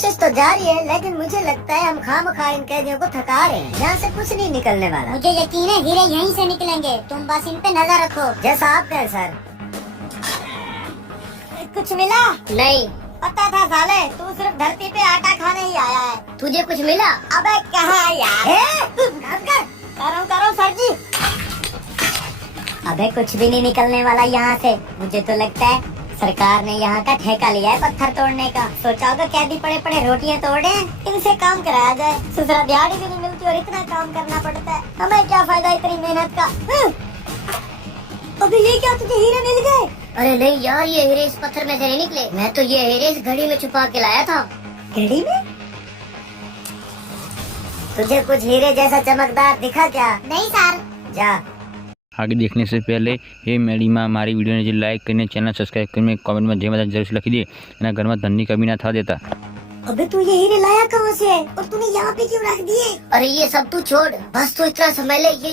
कोशिश तो जारी है, लेकिन मुझे लगता है हम खामखा इन कैदियों को थका रहे हैं। यहाँ से कुछ नहीं निकलने वाला। मुझे यकीन है हीरे यहीं से निकलेंगे, तुम बस इन पे नजर रखो। जैसा आप कहें सर। कुछ मिला? नहीं। पता था साले, तू सिर्फ धरती पे आटा खाने ही आया है। तुझे कुछ मिला? अबे कहाँ यार? करो सर जी। अबे कुछ भी नहीं निकलने वाला यहाँ से। मुझे तो लगता है सरकार ने यहाँ का ठेका लिया है पत्थर तोड़ने का। सोचा होगा कैदी पड़े पड़े रोटियाँ तोड़े, इनसे काम कराया जाए। दूसरा दिहाड़ी भी नहीं मिलती और इतना काम करना पड़ता है। हमें क्या फायदा इतनी मेहनत का। अबे ये क्या, तुझे हीरे मिल गए? अरे नहीं यार, ये हीरे इस पत्थर में से नहीं निकले। मैं तो ये हीरे इस घड़ी में छुपा के लाया था। घड़ी में? तुझे कुछ हीरे जैसा चमकदार दिखा क्या? नहीं सर। जा। आगे देखने से पहले हे मेरी माँ मारी वीडियो ने लाइक करने, चैनल सब्सक्राइब करने, कमेंट में जय माता जरूर से लिख दिए। ना घर में धन्नी कभी ना था देता। अबे तू ये हीरे लाया कहाँ से है और तूने यहाँ पे क्यों रख दिए? अरे ये सब तू छोड़, बस तू इतना समझ ले, ये